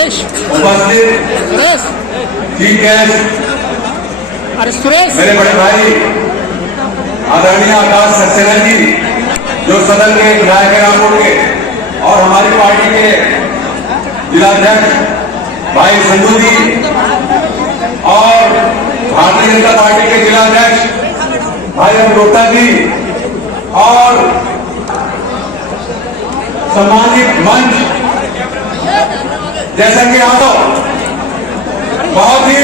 उपस्थित chief guest मेरे बड़े भाई आदरणीय आकाश सक्सेना जी, जो सदन के विधायक रामपुर के और हमारी पार्टी के जिलाध्यक्ष भाई संधू जी और भारतीय जनता पार्टी के जिलाध्यक्ष भाई अमरोता जी और सम्मानित मंच, जैसा कि आप बहुत ही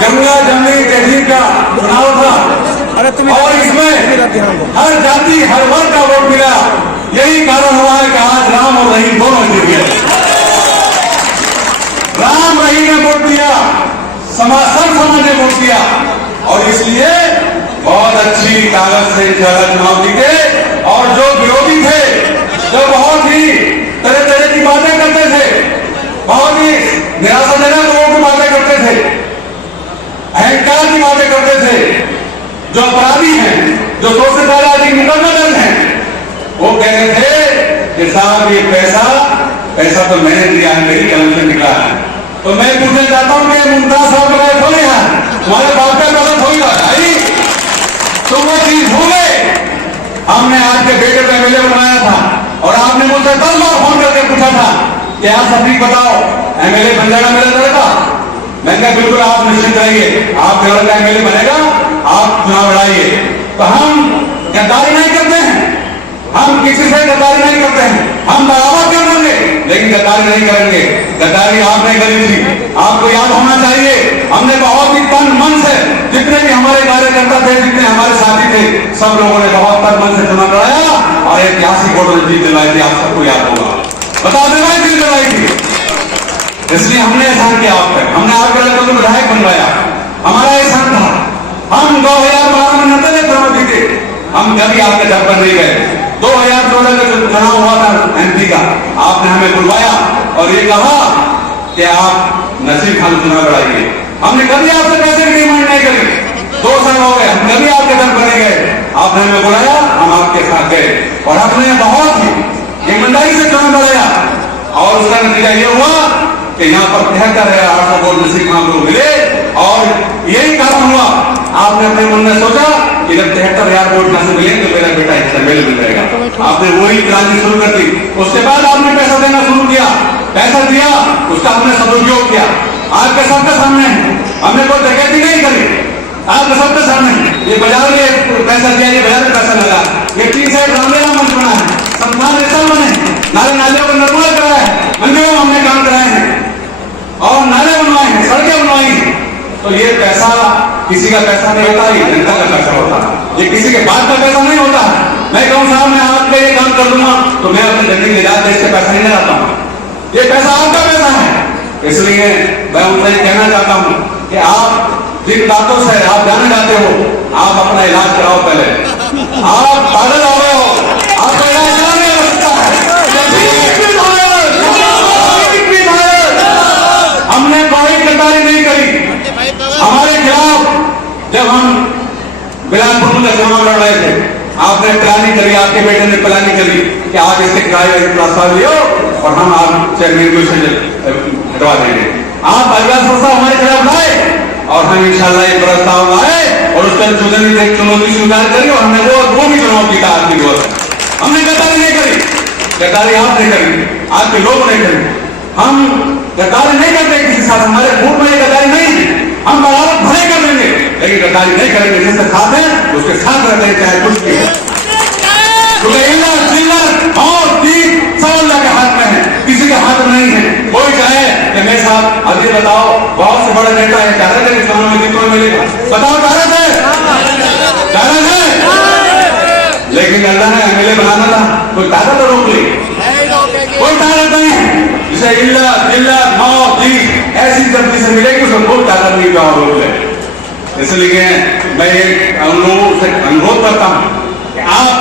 गंगा जमनी तहजीब का चुनाव था और इसमें हर जाति हर वर्ग का वोट मिला। यही कारण हुआ है कि आज राम और रहीम दोनों जीत गए। राम रहीम ने वोट दिया, सब समाज ने वोट दिया और इसलिए बहुत अच्छी ताकत से चुनाव जीते। और जो विरोधी थे, जो बहुत ही तरह तरह की बातें करते थे, बहुत ही निराशाजनक लोगों की बातें करते थे, अहंकार की बातें करते थे, जो अपराधी हैं, जो सबसे पहला अधिक मुकदमा दर्ज हैं, वो कह रहे थे कि साहब ये पैसा तो मैंने दिया है, मेरी कलम से निकला है। तो मैं पूछना चाहता हूं कि मुमताज साहब का थोड़ी है, तुम्हारे बाप का पैसा थोड़ी भाई, तो वो चीज भूले। हमने आपके बेटे को एमएलए बनाया था और आपने मुझसे 10 बार फोन करके पूछा था कि आप सटीक बताओ एमएलए बन जाएगा मेरे लड़के का। मैंने कहा बिल्कुल आप निश्चित रहिए, आपके लड़का एमएलए बनेगा, आप चुनाव लड़ाइए। तो हम गद्दारी नहीं करते हैं, हम किसी से गद्दारी नहीं करते हैं, हम बराबर कर देंगे लेकिन गद्दारी नहीं करेंगे। गद्दारी आपने करी थी, आपको याद होना चाहिए। हमने बहुत ही तन मन से, जितने भी हमारे कार्यकर्ता थे, जितने हमारे साथी थे, सब लोगों ने बहुत तन मन से चुनाव लड़ाया और ऐतिहासिक वोटों से जीत दिलाई थी। आप सबको याद होगा, बता देना जीत दिलाई थी। इसलिए हमने एहसान किया आप पर, हमने आपके लड़कों को विधायक बनवाया, हमारा एहसान था। हम 2012 में नब्बे में चुनाव जीते, हम कभी आपके दर पर नहीं गए। 2014 का जो चुनाव हुआ था एमपी का, आपने हमें बुलवाया और ये कहा कि आप नसीब खान चुनाव लड़ाइए। हमने कभी आपसे पैसे की डिमांड नहीं करी, 2 साल हो गए, हम कभी आपके दर पर नहीं गए। आपने हमें बुलाया, हम आपके साथ गए और आपने बहुत ही ईमानदारी से चुनाव लड़ाया और उसका नतीजा ये हुआ कि यहाँ पर 73,800 वोट नसीब खान को मिले। और यही कारण हुआ, आपने अपने मन में सोचा कि जब 73,000 वोट यहाँ से मिले तो मेरा बेटा हिस्सा मेरे मिल जाएगा। आपने वही राजनीति शुरू कर दी। उसके बाद आपने पैसा देना शुरू किया, पैसा दिया, उसका हमने सदुपयोग किया। आपके सबके सामने हमने कोई डकैती नहीं करी, आपके सबके सामने। ये बाजार में पैसा दिया, ये बाजार में पैसा लगा, ये 3 साइड रामलीला मंच बना है, संस्थान स्थल बने, नाले नालियों को निर्माण कराया है, मंदिरों में हमने काम कराए हैं और नाले बनवाए हैं, सड़कें बनवाई हैं। तो ये पैसा किसी का पैसा नहीं होता, ये जनता का पैसा होता है, ये किसी के बाप का पैसा नहीं होता। मैं कहूँ साहब मैं आपके ये काम कर दूंगा तो मैं अपने जमीन ले जाते इससे पैसा नहीं लगाता हूँ, ये पैसा आपका पैसा है। इसलिए मैं उनसे कहना चाहता हूँ कि आप जिन बातों से आप जाने जाते हो, आप अपना इलाज कराओ पहले। आप पागल हो गए हो, आपका इलाज नहीं हो सकता है। हमने कोई गद्दारी नहीं करी। हमारे खिलाफ जब हम बिलासपुर में चुनाव लड़ रहे थे, आपने प्लानिंग करी, आपके बेटे ने प्लानिंग करी कि आप इसके किराए प्रस्ताव लियो और हम आप चेयरमैन को हटवा देंगे। आप अगला संस्था हमारे खिलाफ लाए और हम इंशाल्लाह ये प्रस्ताव लाए और उस पर चुनौती स्वीकार करी और हमने वो भी चुनाव जीता। आपकी व्यवस्था हमने गद्दारी नहीं करी, गद्दारी आपने करी, आपके लोग ने करी। हम गद्दारी नहीं करते किसी साथ, हमारे खून में गद्दारी नहीं है। हम बराबर भले कर देंगे लेकिन गद्दारी नहीं करेंगे। जिसके साथ है उसके साथ रहते हैं, चाहे कुछ भी हो। और 3 सब अल्लाह के हाथ में है, किसी के हाथ में नहीं है। कोई चाहे कि मैं साहब अभी बताओ, बहुत से बड़े नेता है, चाहे थे चुनाव में जीतने मिलेगा, बताओ चाहे थे, लेकिन अल्लाह ने एमएलए बनाना था, कोई ताकत रोक ली, कोई ताकत नहीं है। जिसे इल्लत मौत जीत ऐसी जल्दी से मिलेगी उसको कोई ताकत नहीं का रोक ले। इसलिए मैं उन लोगों से अनुरोध करता हूँ कि आप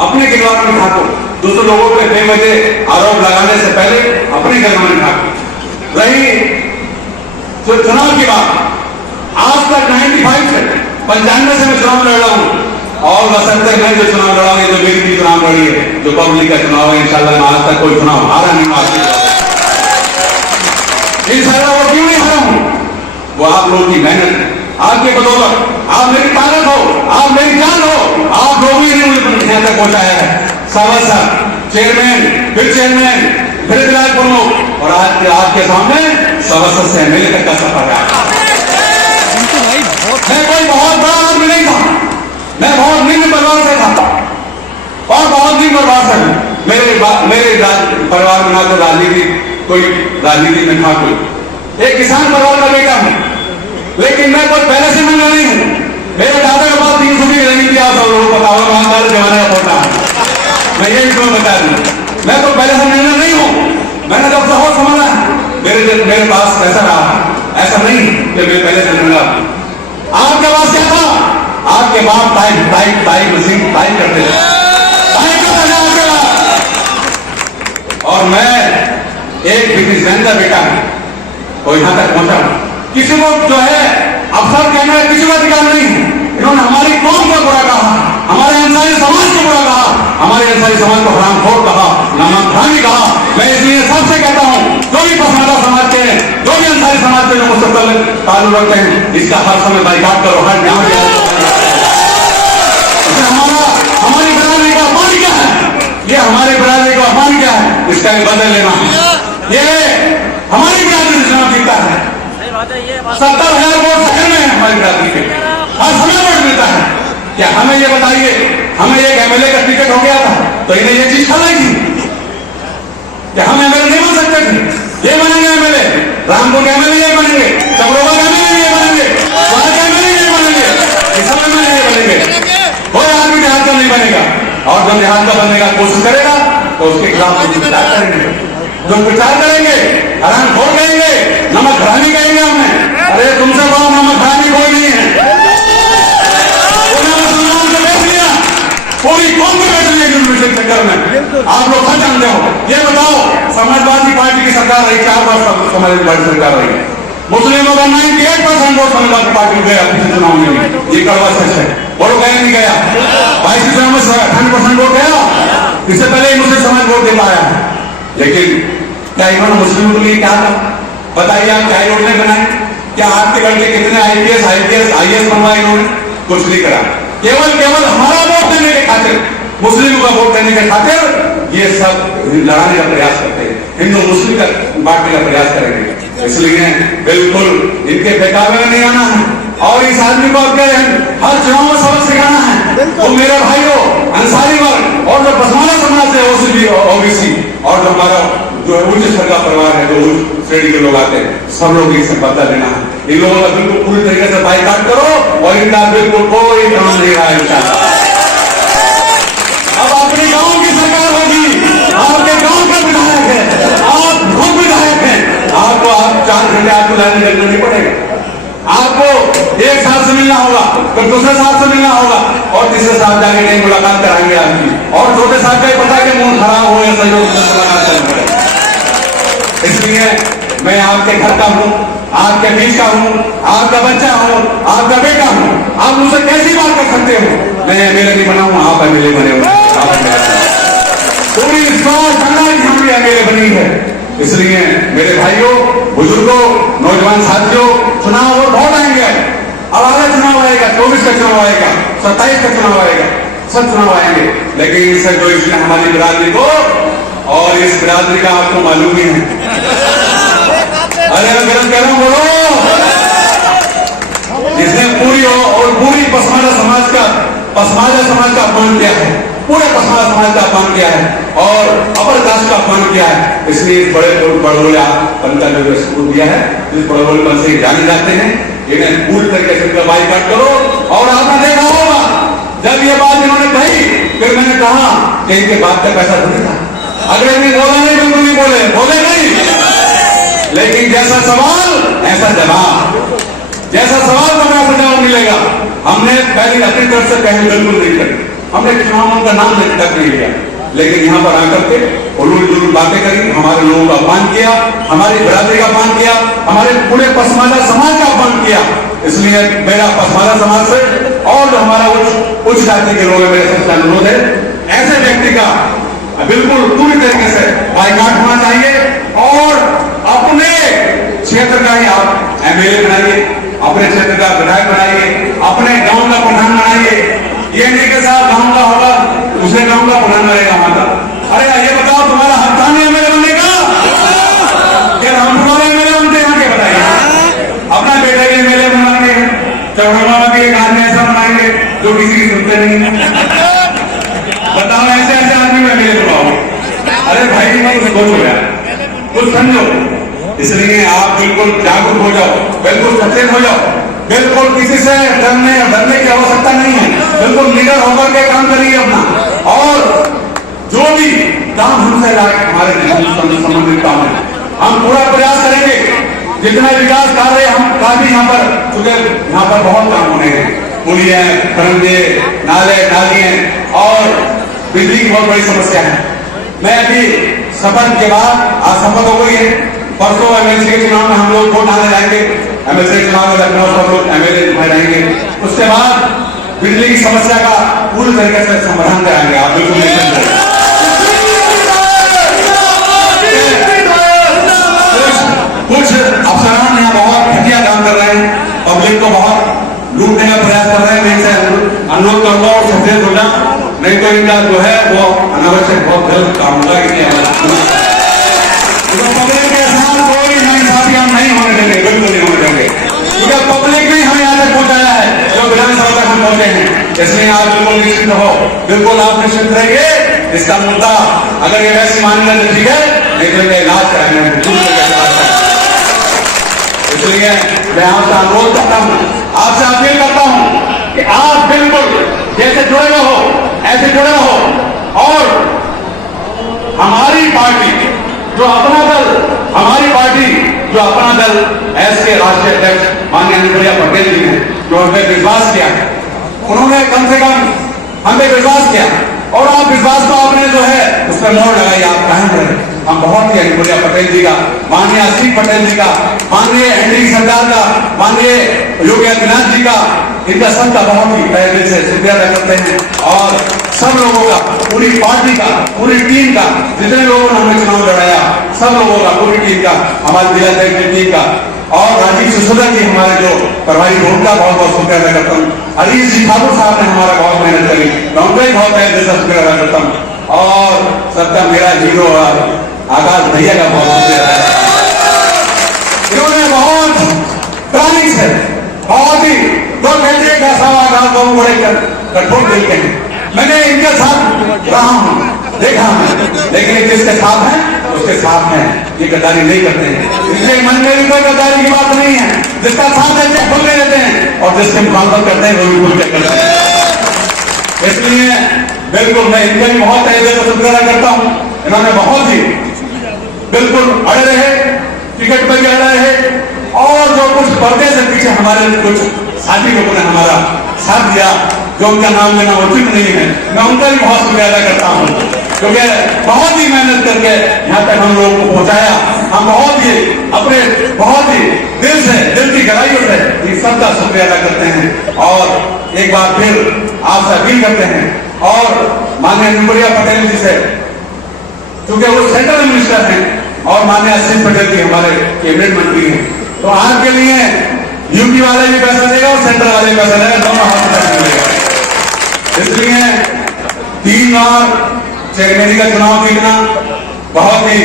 अपने गिरवार में ठाको, दूसरे लोगों पे बेवजह आरोप लगाने से पहले अपने गिरवार में ठाको। रही जो चुनाव की बात, आज तक 95 से 95 से मैं चुनाव लड़ रहा हूँ और बसंतर में जो चुनाव लड़ा है, जो मेरी चुनाव लड़ी है, जो पब्लिक का चुनाव है, इंशाल्लाह आज तक कोई चुनाव हारा नहीं। इंशाअल्लाह वो क्यों नहीं हारा हूं? वो आप लोगों की मेहनत है, आपकी बदौलत, आप मेरी ताकत हो, आप मेरी जान हो, आप लोगों ने मुझे यहां तक पहुंचाया है। सावत साहब चेयरमैन, फिर चेयरमैन, फिर जिला प्रमुख, और आज के आपके सामने सवस्त से एमएलए तक का सफर है। मैं कोई बहुत बड़ा आदमी नहीं था, मैं बहुत निम्न परिवार से था और बहुत निम्न परिवार से हूं। मेरे परिवार में ना तो राजनीति, कोई राजनीति में था, कोई एक किसान परिवार का बेटा हूं, लेकिन मैं कोई पहले से महंगा नहीं हूं। मेरे दादा के पास 300 की जमीन थी, आप सब लोगों को पता होगा, महाकाल जमाने का पोता है। मैं ये भी तुम्हें बता दूं, मैं तो पहले से महंगा नहीं हूं। मैंने जब से बहुत समझा मेरे पास पैसा रहा, ऐसा नहीं कि मैं पहले से महंगा। आपके पास क्या था? आपके बाप टाइप मशीन टाइप करते थे, टाइप करते थे आपके बाप। और मैं एक बिजनेसमैन का बेटा हूं, और यहां तक पहुंचा हूं। किसी को जो है अफसर कहना है, किसी को अधिकार नहीं है। इन्होंने हमारी कौम को बुरा कहा, हमारे अंसारी समाज को बुरा कहा, हमारे अंसारी समाज को हरामखोर कहा, नामधामी कहा। मैं इसलिए सबसे कहता हूं, जो भी पसमानदा समाज के हैं, जो भी अंसारी समाज के जो मुस्तकबिल ताल्लुक रखते हैं, इसका हर समय बाइकाट करो, हर गांव हमारी बरादरी का अपमान क्या है? ये हमारी बरादरी का अपमान क्या है? इसका बदल लेना है। ये हमारी बरादरी चुनाव जीता है, 70,000 वोट सेकंड में है हमारी बरादरी के, हर समय वोट मिलता है। क्या हमें ये बताइए, हमें एक एमएलए का टिकट हो गया था तो इन्हें ये चीज खलाई थी कि हम एमएलए नहीं बन सकते थे? ये बनेंगे एमएलए, रामपुर के एमएलए ये बनेंगे, चक्रोबा के एमएलए ये बनेंगे, वहां के एमएलए ये बनेंगे, इस समय में ये बनेंगे। कोई आदमी देहात का नहीं बनेगा, और जो देहात का बनने का कोशिश करेगा तो उसके खिलाफ प्रचार करेंगे, जो प्रचार करेंगे हरामखोर कहेंगे, नमक हरामी कहेंगे हमें। अरे तुमसे बड़ा नमक हरामी कोई नहीं है। मुसलमान को बेच लिया, पूरी कौम को बेच लिया यूनिवर्सिटी चक्कर में। आप लोग सब जानते हो। ये बताओ, समाजवादी पार्टी की सरकार रही, 4 वर्ष समाजवादी पार्टी सरकार रही, मुस्लिमों का 98% वोट समाजवादी पार्टी में गया पिछले चुनाव में। ये कड़वा सच है, वोट गया नहीं गया? 22 चुनाव में 98% वोट गया, इससे पहले मुस्लिम समाज वोट दे पाया। लेकिन क्या इन्होंने मुस्लिमों के लिए क्या था? बताइए, आप क्या योजना बनाए? क्या आपके लड़के कितने आईपीएस आईएएस बनवाए इन्होंने? कुछ नहीं करा। केवल हमारा वोट देने के खातिर, मुस्लिमों का वोट देने के खातिर ये सब लड़ाने का प्रयास करते हैं, हिंदू मुस्लिम का बांटने का प्रयास करेंगे। इसलिए बिल्कुल इनके बेकार में नहीं आना है, और इस आदमी को हर चुनाव में सबक सिखाना है। वो मेरे भाइयों, अंसारी वर्ग और जो पसमानदा समाज है, ओबीसी, और जो हमारा जो उच्च स्तर का परिवार है, जो उच्च श्रेणी के लोग आते हैं, सब लोग इससे बदला लेना है। इन लोगों का बिल्कुल पूरी तरीके से बाइकाट करो, और इनका बिल्कुल कोई काम नहीं रहा है। अब अपने गांव की सरकार होगी, आपके गांव का विधायक है, आप खुद विधायक हैं, आपको 4 घंटे आपको लाइन लगना नहीं पड़ेगा। आपको एक साल से मिलना होगा, फिर दूसरे साल से मिलना होगा, और तीसरे साल जाके कहीं मुलाकात कराएंगे आपकी, और छोटे साहब का पता है कि मूड खराब हो या सहयोग से मुलाकात करनी पड़ेगी। इसलिए मैं आपके घर का हूं, आपके बीच का हूं, आपका बच्चा हूं, आपका बेटा हूं। आप मुझसे कैसी बात कर सकते हो? मैं एमएलए नहीं बना हूं, आप एमएलए बने हो। पूरी 100 एमएलए बनी है। इसलिए मेरे भाइयों, बुजुर्गों, नौजवान साथियों, चुनाव और बहुत आएंगे। अब आगे चुनाव आएगा, 24 का चुनाव आएगा, 27 का चुनाव आएगा, सब चुनाव आएंगे। लेकिन इससे जो इसने हमारी बिरादरी को, और इस बिरादरी का आपको मालूम ही है। अरे मैं गलत कह रहा हूं, बोलो। जिसने पूरी पसमानदा समाज का अपमान किया है, पूरे पसमानदा समाज का अपमान किया है, और अपर कास्ट का अपमान किया है। इसलिए बड़बोले पन का जो सबूत दिया है, इस बड़बोले पन से जाने जाते हैं, इन्हें पूरी तरीके से बाइकाट करो। और आपने देखा होगा, जब ये बात इन्होंने कही, फिर मैंने कहा कि इनके बात का पैसा नहीं था। अगले दिन बोला नहीं, बिल्कुल नहीं बोले नहीं। लेकिन जैसा सवाल ऐसा जवाब, जैसा सवाल तो वैसा जवाब मिलेगा। हमने पहले अपनी तरफ से पहले बिल्कुल नहीं करी, हमने चुनाव का नाम तक नहीं लिया, लेकिन यहाँ पर आकर के उलूल बातें करी, हमारे लोगों का अपमान किया, हमारी बिरादरी का अपमान किया, हमारे पूरे पसमानदा समाज का अपमान किया। इसलिए मेरा पसमानदा समाज से और जो हमारा उच्च जाति के लोग, मेरे सबसे अनुरोध है, ऐसे व्यक्ति का बिल्कुल पूरी तरीके से बाइकाट होना चाहिए, और अपने क्षेत्र का ही आप एमएलए बनाइए, अपने क्षेत्र का विधायक बनाइए, अपने गांव का प्रधान बनाइए। ये नहीं कि साहब गांव का होगा दूसरे गांव का प्रधान बनेगा वहां का। अरे ये बताओ तुम्हारा हक था नहीं एमएलए बनने का? क्या रामपुर वाले एमएलए बनते यहाँ के? बताइए। अपना बेटे के एमएलए बनाएंगे, चौड़वा के एक आदमी ऐसा बनाएंगे जो किसी की सुनते नहीं है। बताओ ऐसे ऐसे आदमी में एमएलए बनाओ? अरे भाई कुछ सोचो यार, कुछ समझो। इसलिए आप बिल्कुल जागरूक हो जाओ, बिल्कुल सचेत हो जाओ, बिल्कुल किसी से डरने की आवश्यकता नहीं है। बिल्कुल लीडर होकर के काम करिए अपना, और जो भी काम हमसे लायक हमारे संबंधित काम है हम पूरा प्रयास करेंगे। जितना विकास कार्य हम काफी यहाँ पर, क्योंकि यहाँ पर बहुत काम होने हैं, पुलियां, खरंजे, नाले नालियां और बिजली की बहुत बड़ी समस्या है। मैं अभी शपथ के बाद, आज शपथ हो गई है, परसों एमएलसी के चुनाव में हम लोग वोट डालने जाएंगे। एमएलसी के चुनाव में लखनऊ सब लोग एमएलए रहेंगे। उसके बाद बिजली की समस्या का पूरी तरीके से समाधान कराएंगे। आप बिल्कुल कुछ अफसरान यहाँ बहुत घटिया काम कर रहे हैं, पब्लिक को बहुत लूटने का प्रयास कर रहे हैं। मैं इनसे अनुरोध करता हूँ सचेत होना, नहीं तो इनका जो है वो अनावश्यक बहुत गलत काम होगा। पब्लिक के साथ कोई नाइंसाफी हम नहीं होने देंगे, बिल्कुल नहीं होने देंगे, क्योंकि पब्लिक ने हमें यहाँ तक पहुंचाया है जो विधानसभा तक हम पहुंचे हैं। इसलिए आप बिल्कुल निश्चिंत हो, बिल्कुल आप निश्चिंत रहिए। इसका मुद्दा अगर ये वैसी मानने तो ठीक है, नहीं तो इलाज कराएंगे। इसलिए मैं आपसे अनुरोध करता हूं, आपसे अपील करता हूं कि आप बिल्कुल जैसे जुड़े हुए हो ऐसे जुड़े हो, और हमारी पार्टी जो अपना दल, ऐसे राष्ट्रीय अध्यक्ष माननीय अनुप्रिया पटेल जी ने जो हमें विश्वास किया, उन्होंने कम से कम हमें विश्वास किया, और आप विश्वास को आपने जो है उस पर मोहर लगाई, आप कायम रहे। हम बहुत ही अनुप्रिया पटेल जी का, माननीय आशीष पटेल जी का, माननीय एनडीए सरकार का, माननीय योगी आदित्यनाथ जी का, इनका सबका बहुत ही पहले से शुक्रिया अदा करते हैं। और सब लोगों का, पूरी पार्टी का, पूरी टीम का, जितने लोगों ने हमें चुनाव लड़ाया, सब लोगों का, पूरी टीम का, हमारे जिलाध्यक्ष की टीम का, और राजीव सिसोदिया जी हमारे जो प्रभारी, उनका बहुत बहुत शुक्रिया अदा करता हूँ। हरीश जी ठाकुर साहब ने हमारा बहुत मेहनत करी, मैं उनका ही बहुत पहले से शुक्रिया अदा करता हूँ। और सबका मेरा हीरो आकाश भैया का बहुत शुक्रिया, इन्होंने बहुत प्लानिंग से, बहुत ही दो घंटे का सवा आकाश बहुत बड़े कठोर दिल के हैं। मैंने इनके साथ रहा हूं, देखा हूं, लेकिन जिसके साथ हैं उसके साथ हैं, ये गद्दारी नहीं करते हैं। इसलिए मन में भी कोई गद्दारी की बात नहीं है। जिसका साथ देते हैं खुल देते हैं, और जिसके मुखालफत करते हैं वो भी खुल के करते हैं। इसलिए बिल्कुल मैं इनका भी बहुत तहे से शुक्रिया करता हूँ। इन्होंने बहुत ही बिल्कुल अड़े रहे, टिकट पर भी अड़े रहे, और जो कुछ पर्दे से पीछे हमारे कुछ साथी लोगों ने हमारा साथ दिया, जो उनका नाम लेना उचित नहीं है, मैं उनका भी बहुत शुक्रिया अदा करता हूँ, क्योंकि बहुत ही मेहनत करके यहाँ तक हम लोगों को पहुंचाया। हम बहुत ही अपने बहुत ही दिल से, दिल की गहराइयों से इन सबका शुक्रिया अदा करते हैं। और एक बार फिर आपसे अपील करते हैं, और माननीय अनुप्रिया पटेल जी से, क्योंकि वो सेंट्रल मिनिस्टर हैं, और माननीय आशीष पटेल जी हमारे कैबिनेट मंत्री हैं, तो आपके लिए यूपी वाले भी पैसा देगा और सेंट्रल वाले भी पैसा देगा, दोनों हाथ से पैसा मिलेगा। इसलिए 3 बार चेयरमैन का चुनाव जीतना बहुत ही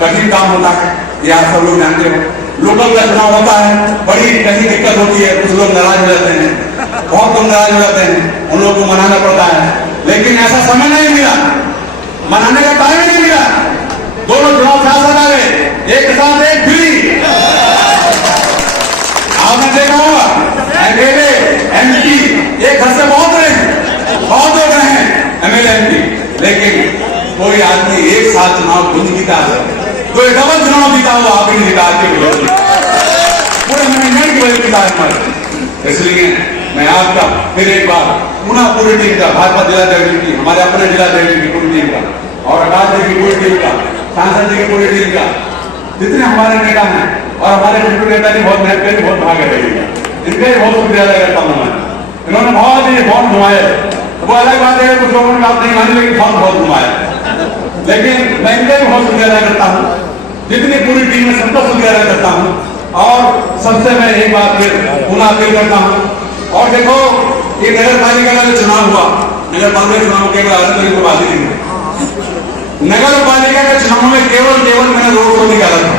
कठिन काम होता है, ये आप सब लोग जानते हो। लोकल का चुनाव होता है, बड़ी कहीं दिक्कत होती है, कुछ लोग नाराज हो जाते हैं, बहुत लोग नाराज हो जाते हैं, उन लोगों को मनाना पड़ता है। लेकिन ऐसा समय नहीं मिला, मनाने का टाइम नहीं मिला। दोनों चुनाव साथ आ गए, एक के साथ एक फ्री। आपने देखा होगा एमएलए एमपी एक घर से बहुत लोग रहे हैं एमएलए एमपी, लेकिन कोई आदमी एक साथ चुनाव खुद जीता है, कोई डबल चुनाव जीता हुआ आप ही नहीं जीता, पूरे मैनेजमेंट की वजह जीता है। इसलिए मैं आपका फिर एक बार पुनः पूरी टीम का, भाजपा जिलाध्यक्ष की, हमारे अपने जिलाध्यक्ष की पूरी टीम का, और आकाश जी की पूरी टीम का, सांसद जी की पूरी टीम का, जितने हमारे नेता हैं, और हमारे डिप्टी नेता जी बहुत मेहनत करी, बहुत भाग रहेगा, इनका ही बहुत शुक्रिया अदा करता हूँ मैं। इन्होंने बहुत ही बहुत घुमाए, वो अलग बात है कुछ लोगों ने बात नहीं मानी, लेकिन बहुत घुमाया, लेकिन मैं इनका भी बहुत शुक्रिया अदा करता हूँ। जितनी पूरी टीम है सबका शुक्रिया अदा करता हूँ। और सबसे मैं एक बात फिर पुनः अपील करता हूँ। और देखो, ये नगर पालिका का जो चुनाव हुआ, नगर पालिका चुनाव केवल आदमी को बात नहीं है। नगर पालिका के चुनाव में केवल मैंने रोड शो निकाला था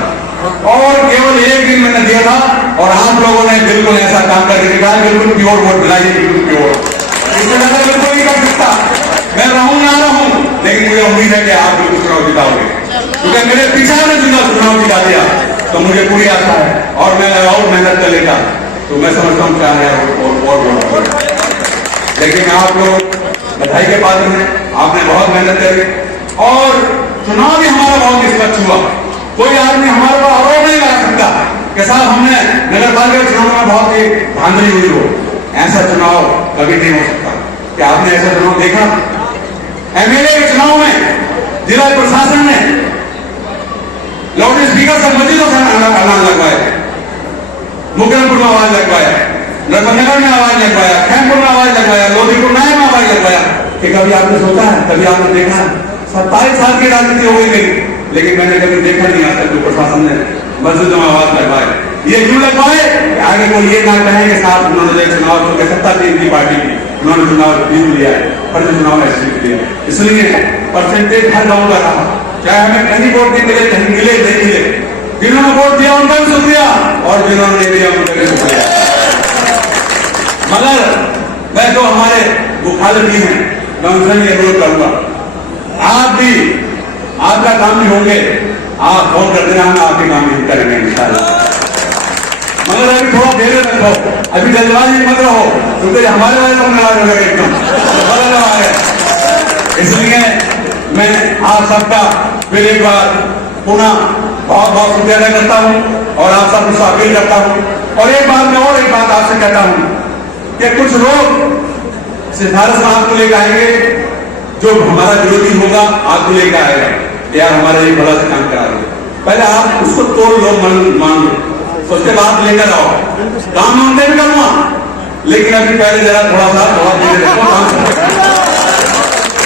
और केवल एक दिन मैंने दिया था और आप लोगों ने बिल्कुल ऐसा काम करके दिखाया, बिल्कुल प्योर वोट मिलाइए, बिल्कुल प्योर। इससे ज्यादा बिल्कुल नहीं कर सकता। मैं रहूं ना रहूं, लेकिन मुझे उम्मीद है कि आप बिल्कुल चुनाव जिताओगे, क्योंकि मेरे पीछे ने चुनाव जिता दिया तो मुझे पूरी आशा है और मैं और मेहनत कर लेता तो मैं समझता हूँ क्या है और लेकिन आप लोग बधाई के पात्र हैं, आपने बहुत मेहनत करी और चुनाव भी हमारा बहुत निष्पक्ष हुआ। कोई आदमी हमारे पर आरोप नहीं लगा सकता कि साहब हमने नगर पालिका चुनाव में बहुत ही धांधली हुई हो। ऐसा चुनाव कभी नहीं हो सकता। क्या आपने ऐसा चुनाव देखा? एमएलए के चुनाव में जिला प्रशासन ने लाउड स्पीकर से मस्जिदों से ऐलान लगवाया, मुकरमपुर में आवाज लगवाया, नगर में आवाज लगवाया, खैमपुर में आवाज लगवाया, लोधीपुर नया में आवाज लगवाया। कि कभी आपने सोचा है, कभी आपने देखा? 27 साल की राजनीति हो गई मेरी, लेकिन मैंने कभी देखा नहीं आज तक जो प्रशासन ने मस्जिदों में आवाज लगवाए। ये क्यों लगवाए? आगे कोई ये ना कहे कि साहब उन्होंने चुनाव तो सत्ता थी इनकी पार्टी की, उन्होंने चुनाव जीत लिया है, फर्जी चुनाव ऐसे जीत लिया। इसलिए परसेंटेज हर गाँव का रहा, चाहे हमें कहीं वोट नहीं मिले, कहीं मिले नहीं मिले, जिन्होंने वोट दिया उनका भी शुक्रिया और जिन्होंने नहीं दिया उनका भी शुक्रिया। मगर मैं जो हमारे मुखालिफ भी हैं, मैं उनसे भी अनुरोध करूंगा, आप भी आपका काम भी होंगे, आप फोन कर देना, हम आपके काम भी करेंगे इंशाल्लाह। मगर अभी थोड़ा धैर्य रखो, अभी जल्दबाजी मत रहो, क्योंकि हमारे वाले लोग नाराज हो गए एकदम बदल रहा है। इसलिए मैं आप सबका फिर एक बार पुनः बहुत बहुत शुक्रिया अदा करता हूँ और आप सबसे अपील करता हूँ। और एक बात मैं और एक बात आपसे कहता हूँ कि कुछ लोग सिफारिश में आपको लेकर आएंगे, जो हमारा विरोधी होगा आपको लेकर आएगा, यार हमारे लिए बड़ा से काम करा दो। पहले आप उसको तोड़ लो, मान लो, उसके बाद लेकर आओ। काम मानते भी करूँगा, लेकिन अभी पहले जरा थोड़ा धीरे रखो काम,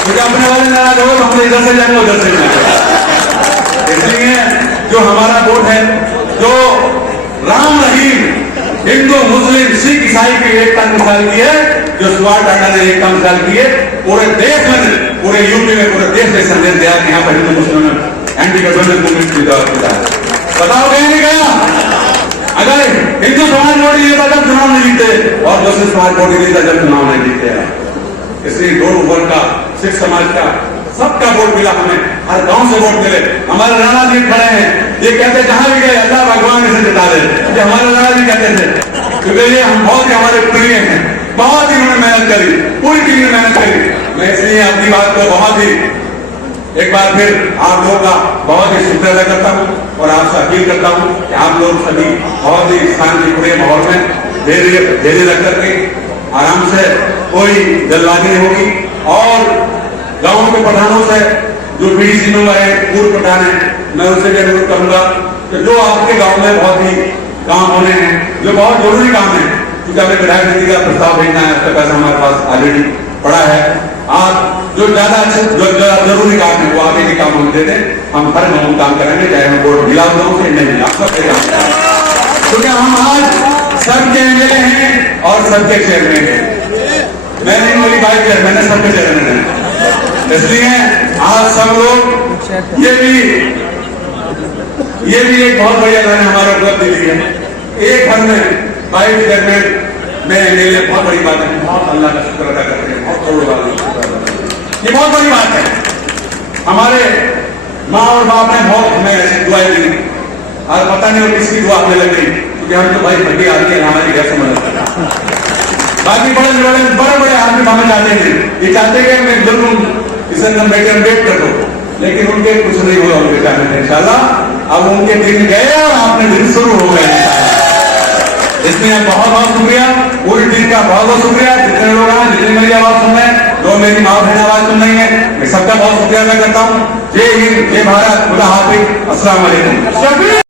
क्योंकि अपने वाले नाराज हो तो हम इधर से जाएंगे उधर से जाएंगे। इसलिए जो हमारा वोट है, जो राम रहीम हिंदू मुस्लिम सिख ईसाई की एकता मिसाल की है, जो सुभाष टाटा ने एकता मिसाल की है, पूरे देश में, पूरे यूपी में, पूरे देश में संदेश दिया कि यहाँ पर हिंदू मुस्लिम एंटी गवर्नमेंट मूवमेंट की बताओ गया नहीं गया? अगर हिंदू समाज वोट नहीं देता जब चुनाव नहीं जीते और मुस्लिम समाज वोट नहीं देता जब चुनाव नहीं जीते। इसलिए दोनों वर्ग का, सिख समाज का, सबका वोट मिला हमें, हर गांव से वोट मिले। हमारे राणा जी खड़े हैं, ये कहते जहां भी गए अल्लाह भगवान इसे जिता दे, ये हमारे राणा जी कहते थे, क्योंकि ये हम बहुत ही हमारे प्रिय हैं, बहुत ही उन्होंने मेहनत करी, पूरी टीम ने मेहनत करी। मैं इसलिए अपनी बात को बहुत ही एक बार फिर आप लोगों का बहुत ही शुक्रिया अदा करता हूँ और आपसे अपील करता हूँ कि आप लोग सभी बहुत ही शांतिपूर्ण माहौल में धैर्य रख करके आराम से, कोई जल्दबाजी नहीं होगी। और गांव के प्रधानों से, जो पीडीसी में है, पूर्व प्रधान है, मैं उनसे भी अनुरोध करूंगा कि जो आपके गांव में बहुत ही काम होने हैं, जो बहुत जरूरी काम है, क्योंकि हमें विधायक नीति का प्रस्ताव भेजना है, उसका पैसा हमारे पास ऑलरेडी पड़ा है। आप जो ज्यादा अच्छे, जो जरूरी काम है वो आगे के काम हम दे दें, हम हर गाँव काम करेंगे, चाहे हम वोट मिला गाँव से नहीं मिला, सबके काम, क्योंकि हम आज सबके एमएलए हैं और सबके चेयरमैन हैं। मैं नहीं बोली भाई चेयरमैन है, सबके चेयरमैन है। इसलिए आज सब लोग ये भी एक बहुत बढ़िया मैंने हमारा उपलब्धि ली है। एक घर में 22 चेयरमैन में एमएलए, बहुत बड़ी बात है, बहुत अल्लाह का शुक्र अदा करते हैं, बहुत करोड़ बात, ये बहुत बड़ी बात है। हमारे माँ और बाप ने बहुत हमें ऐसी दुआएं दी और पता नहीं वो किसकी दुआ हमें लग गई, क्योंकि हम तो भाई भट्टी आदमी है, हमारी घर से मदद करता। बाकी बड़े आदमी हमें चाहते हैं, ये चाहते हैं मैं बिल्कुल इसे वेट कर दो, लेकिन उनके कुछ नहीं हुआ उनके चाहने में इंशाल्लाह। अब उनके दिन गए और आपने दिन शुरू हो गए। इसलिए बहुत बहुत शुक्रिया, पूरी टीम का बहुत बहुत शुक्रिया, जितने लोग हैं, जितने मेरी आवाज सुन रहे हैं, जो मेरी माँ बहन आवाज सुन रही है, मैं सबका बहुत शुक्रिया अदा करता हूँ। जय हिंद, जय भारत, खुदा हाफिज, अस्सलाम वालेकुम।